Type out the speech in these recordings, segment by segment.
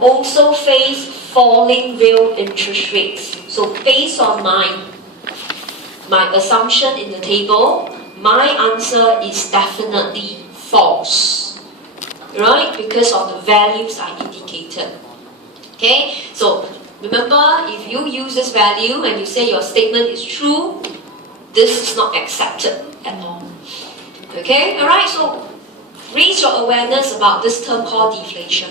also face falling real interest rates. So based on my assumption in the table, my answer is definitely false, right? Because of the values I indicated. Okay, so remember, if you use this value and you say your statement is true, this is not accepted at all. Okay, alright, so raise your awareness about this term called deflation.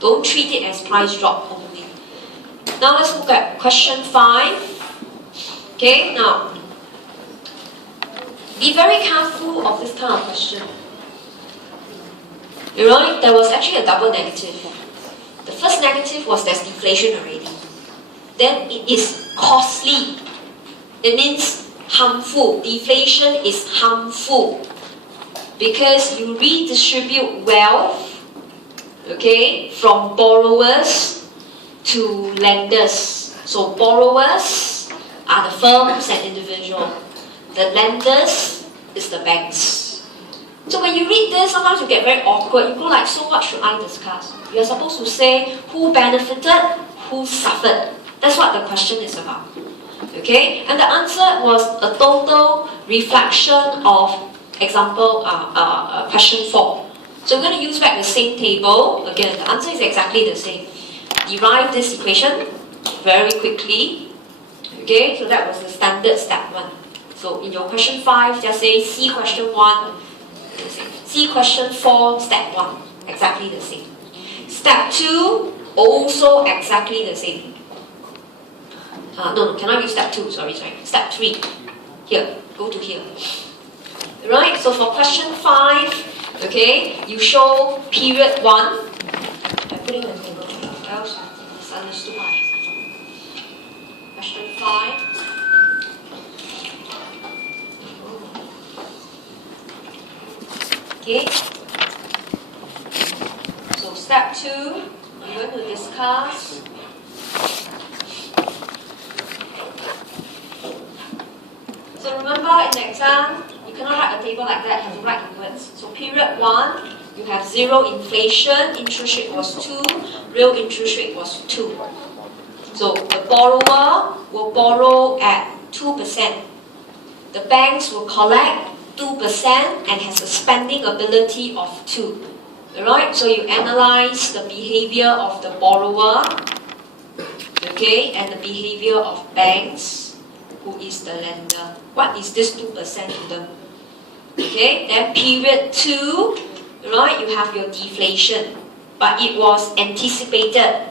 Don't treat it as price drop only. Now let's look at question 5. Okay, now be very careful of this kind of question. Right? There was actually a double negative. The first negative was there's deflation already. Then it is costly. It means harmful. Deflation is harmful because you redistribute wealth, okay, from borrowers to lenders. So borrowers are the firms and individuals. The lenders is the banks. So when you read this, sometimes you get very awkward. You go like, so what should I discuss? You're supposed to say who benefited, who suffered. That's what the question is about. Okay? And the answer was a total reflection of example question 4. So we're going to use back the same table. Again, the answer is exactly the same. Derive this equation very quickly. Okay? So that was the standard step 1. So in your question 5, just say C question 1, C question 4, step 1. Exactly the same. Step 2, also exactly the same. No, cannot use step 2, sorry. Step 3. Here, go to here. Right, so for question 5, okay, you show period 1. I'm putting the table else it's understood. Question 5. Okay. So step 2, I'm going to discuss so remember in the exam, you cannot write a table like that, you have to write in words. So period 1, you have 0 inflation, interest rate was 2, real interest rate was 2. So the borrower will borrow at 2%. The banks will collect 2% and has a spending ability of 2. Alright, so you analyze the behavior of the borrower, okay, and the behavior of banks, who is the lender. What is this 2% to them? Okay, then period 2, right, you have your deflation, but it was anticipated.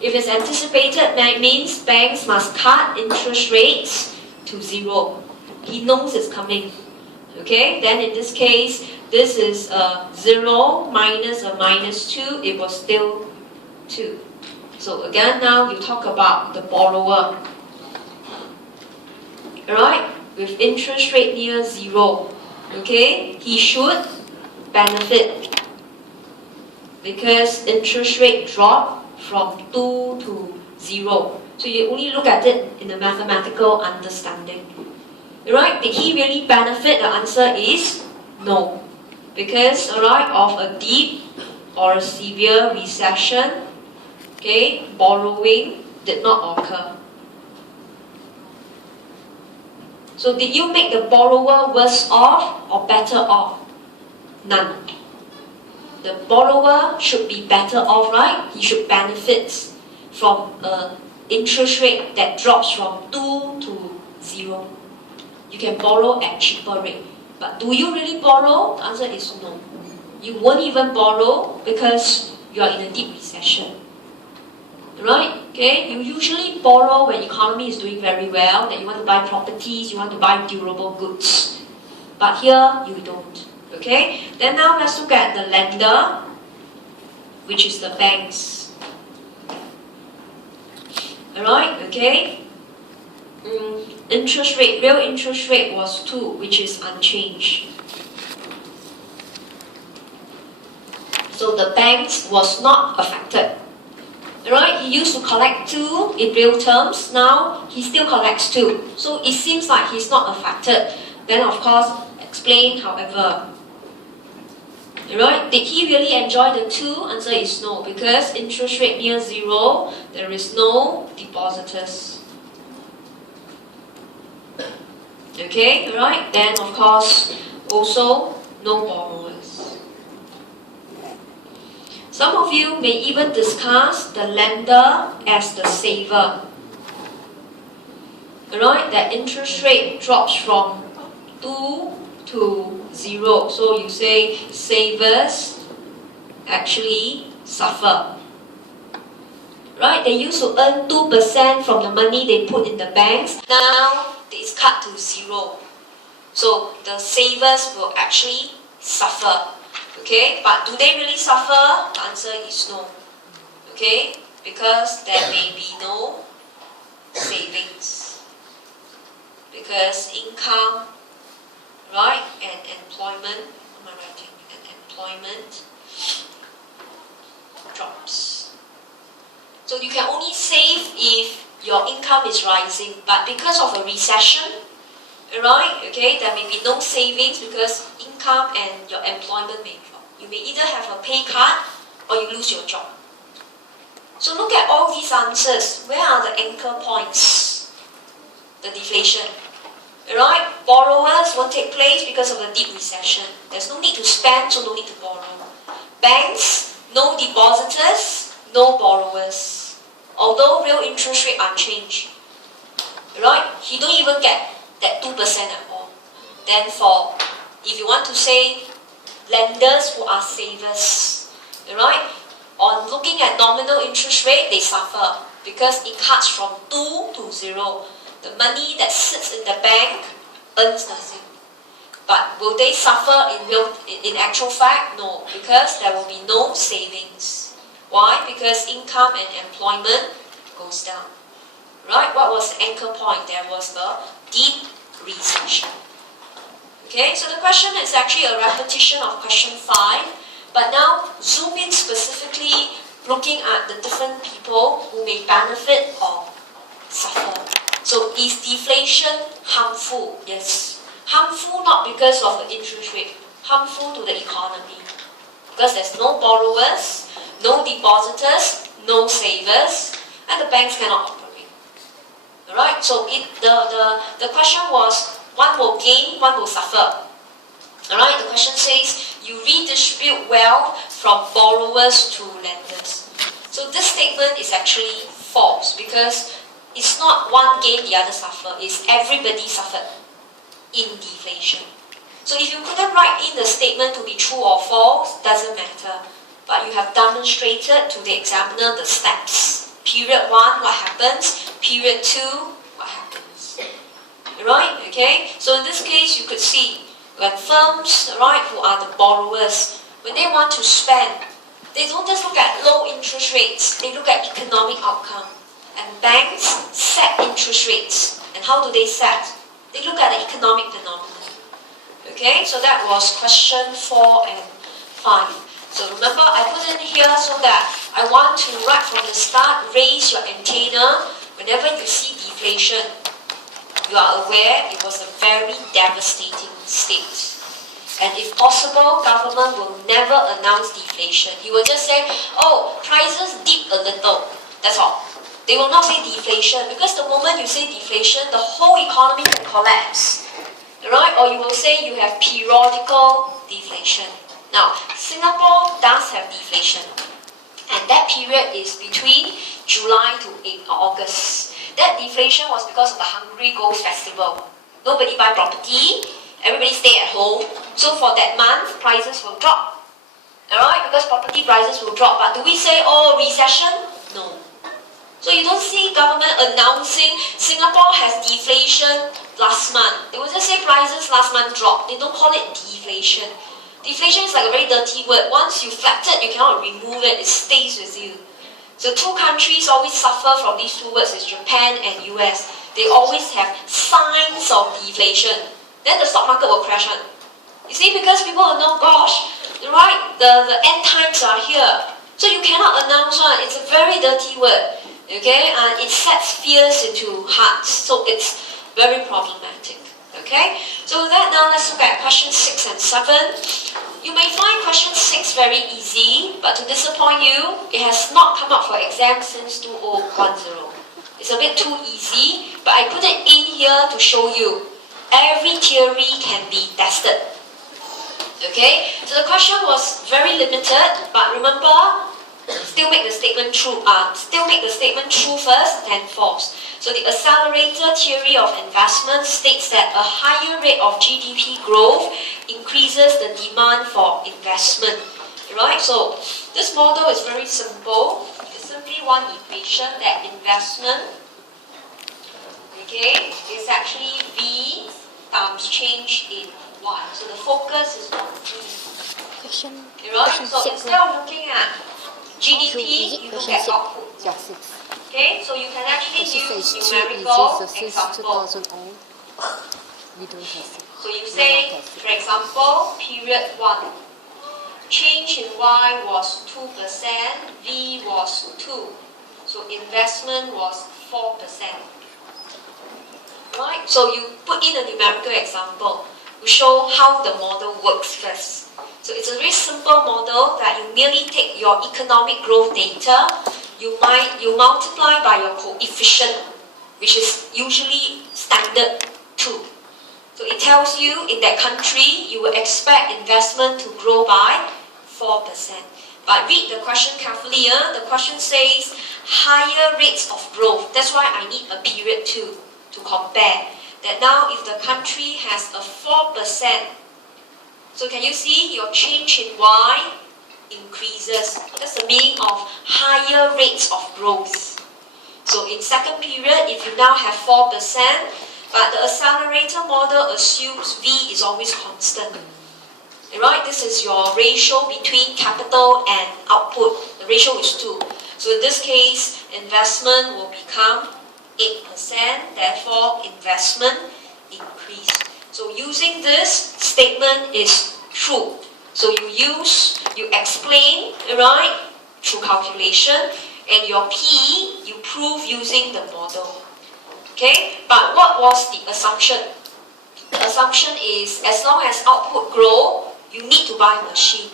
If it's anticipated, that means banks must cut interest rates to 0. He knows it's coming. Okay, then in this case, this is 0 minus a minus 2, it was still 2. So again, now you talk about the borrower. Alright, with interest rate near 0, okay, he should benefit because interest rate dropped from 2 to 0. So you only look at it in the mathematical understanding. Right? Did he really benefit? The answer is no. Because, alright, of a deep or a severe recession, okay, borrowing did not occur. So did you make the borrower worse off or better off? None. The borrower should be better off, right? He should benefit from an interest rate that drops from 2 to 0. You can borrow at cheaper rate. But do you really borrow? The answer is no. You won't even borrow because you are in a deep recession. Right? Okay? You usually borrow when the economy is doing very well, that you want to buy properties, you want to buy durable goods. But here, you don't. Okay? Then now let's look at the lender, which is the banks. Alright? Okay? Interest rate, real interest rate was 2, which is unchanged. So the banks was not affected. Right? He used to collect 2 in real terms. Now he still collects 2. So it seems like he's not affected. Then of course, explain however. Right? Did he really enjoy the 2? Answer is no, because interest rate near 0, there is no depositors. Okay, right? Then of course, also no borrowers. Some of you may even discuss the lender as the saver. Right? That interest rate drops from 2 to 0. So you say savers actually suffer. Right? They used to earn 2% from the money they put in the banks. Now it's cut to 0. So the savers will actually suffer. Okay? But do they really suffer? The answer is no. Okay? Because there may be no savings. Because income, right, and employment, what am I writing? And employment drops. So you can only save if your income is rising, but because of a recession, right, okay, there may be no savings because income and your employment may drop. You may either have a pay cut or you lose your job. So look at all these answers. Where are the anchor points? The deflation. Right? Borrowers won't take place because of a deep recession. There's no need to spend, so no need to borrow. Banks, no depositors, no borrowers. Although real interest rate unchanged. Right? You don't even get that 2% at all. Then if you want to say lenders who are savers, right? On looking at nominal interest rate, they suffer because it cuts from 2 to 0. The money that sits in the bank earns nothing. But will they suffer in actual fact? No, because there will be no savings. Why? Because income and employment goes down. Right? What was the anchor point? There was the deep recession. Okay, so the question is actually a repetition of question 5, but now zoom in specifically looking at the different people who may benefit or suffer. So is deflation harmful? Yes. Harmful not because of the interest rate, harmful to the economy. Because there's no borrowers, no depositors, no savers, and the banks cannot operate. Alright, so the question was, one will gain, one will suffer. Alright, the question says, you redistribute wealth from borrowers to lenders. So this statement is actually false because it's not one gain, the other suffer. It's everybody suffered in deflation. So if you couldn't write in the statement to be true or false, doesn't matter. But you have demonstrated to the examiner the steps. Period 1, what happens? Period 2, what happens? Right? Okay? So in this case, you could see when firms, right, who are the borrowers, when they want to spend, they don't just look at low interest rates, they look at economic outcome. And banks set interest rates. And how do they set? They look at the economic phenomenon. Okay, so that was question 4 and 5. So remember, I put in here so that I want to, right from the start, raise your antenna. Whenever you see deflation, you are aware it was a very devastating state. And if possible, government will never announce deflation. He will just say, oh, prices dip a little. That's all. They will not say deflation, because the moment you say deflation, the whole economy can collapse. Right? Or you will say you have periodical deflation. Now, Singapore does have deflation. And that period is between July to August. That deflation was because of the Hungry Ghost Festival. Nobody buy property, everybody stay at home. So for that month, prices will drop. Alright? Because property prices will drop. But do we say, oh, recession? No. So you don't see government announcing Singapore has deflation last month. They will just say prices last month dropped. They don't call it deflation. Deflation is like a very dirty word. Once you flat it, you cannot remove it. It stays with you. So two countries always suffer from these two words, is Japan and US. They always have signs of deflation. Then the stock market will crash on. You see, because people will know, gosh, right, the end times are here. So you cannot announce one. It's a very dirty word. Okay, and it sets fears into hearts, so it's very problematic. Okay, so with that, now let's look at questions 6 and 7. You may find question 6 very easy, but to disappoint you, it has not come up for exam since 2010. It's a bit too easy, but I put it in here to show you. Every theory can be tested. Okay, so the question was very limited, but remember, still make the statement true. First, then false. So the accelerator theory of investment states that a higher rate of GDP growth increases the demand for investment. Right? So this model is very simple. It's simply one equation that investment, okay, is actually V times change in Y. So the focus is on V. Right? So instead of looking at GDP, you look at output. Okay, so you can actually use numerical example. So you say, for example, period 1. Change in Y was 2%, V was 2. So investment was 4%. Right? So you put in a numerical example to show how the model works first. So it's a very simple model that you merely take your economic growth data, you multiply by your coefficient, which is usually standard 2. So it tells you in that country you would expect investment to grow by 4%. But read the question carefully. The question says higher rates of growth. That's why I need a period 2 to compare. That now if the country has a 4%, so can you see your change in Y increases? That's the meaning of higher rates of growth. So in second period, if you now have 4%, but the accelerator model assumes V is always constant. Right? This is your ratio between capital and output. The ratio is 2. So in this case, investment will become 8%, therefore investment increase. So using this, statement is true. So you explain, right, through calculation, and your P, you prove using the model. Okay, but what was the assumption? The assumption is as long as output grow, you need to buy machine.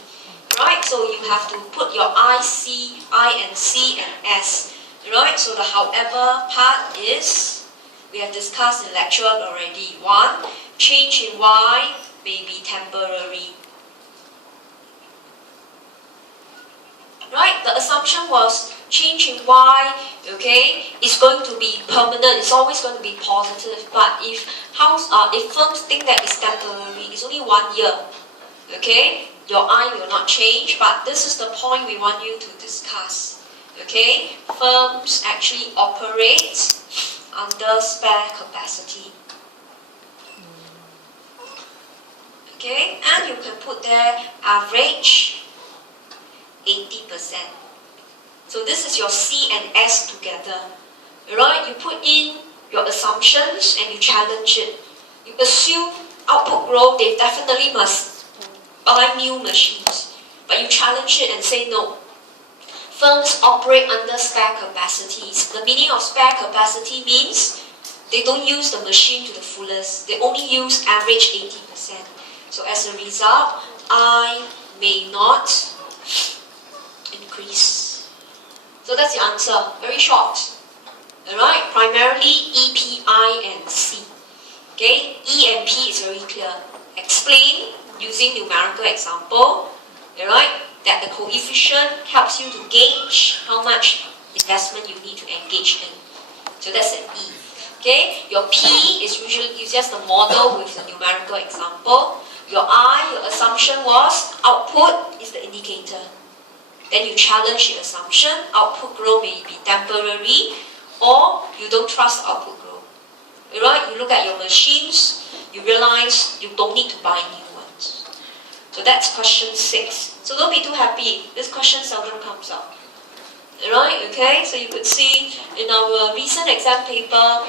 Right, so you have to put your I, and C, and S. Right, so the however part is, we have discussed in lecture already. 1, change in Y may be temporary. Right, the assumption was change in Y, okay, is going to be permanent. It's always going to be positive. But if firms think that it's temporary, it's only 1 year. Okay, your I will not change. But this is the point we want you to discuss. Okay, firms actually operate under spare capacity. Okay, and you can put there average 80%. So this is your C and S together. Right? You put in your assumptions and you challenge it. You assume output growth, they definitely must buy new machines. But you challenge it and say no. Firms operate under spare capacities. The meaning of spare capacity means they don't use the machine to the fullest. They only use average 80%. So as a result, I may not increase. So that's the answer. Very short. Alright? Primarily E, P, I, and C. Okay? E and P is very clear. Explain using numerical example. Alright? That the coefficient helps you to gauge how much investment you need to engage in. So that's an E. Okay? Your P is usually just the model with the numerical example. Your I, your assumption was output is the indicator. Then you challenge the assumption. Output growth may be temporary, or you don't trust output growth. Right? You look at your machines, you realize you don't need to buy new ones. So that's question 6. So don't be too happy. This question seldom comes up. Right? Okay? So you could see in our recent exam paper,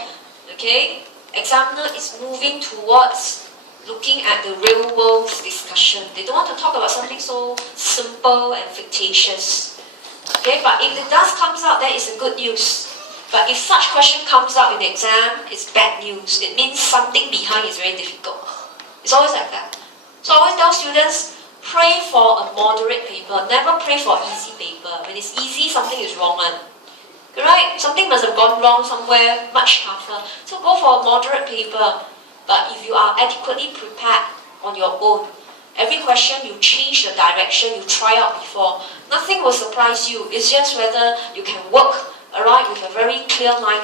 okay, examiner is moving towards looking at the real world discussion. They don't want to talk about something so simple and fictitious. Okay, but if it does comes out, that is a good news. But if such question comes out in the exam, it's bad news. It means something behind is very difficult. It's always like that. So I always tell students, pray for a moderate paper. Never pray for easy paper. When it's easy, something is wrong. Right? Something must have gone wrong somewhere much tougher. So go for a moderate paper. But if you are adequately prepared on your own, every question you change the direction, you try out before. Nothing will surprise you. It's just whether you can work, alright, with a very clear mindset.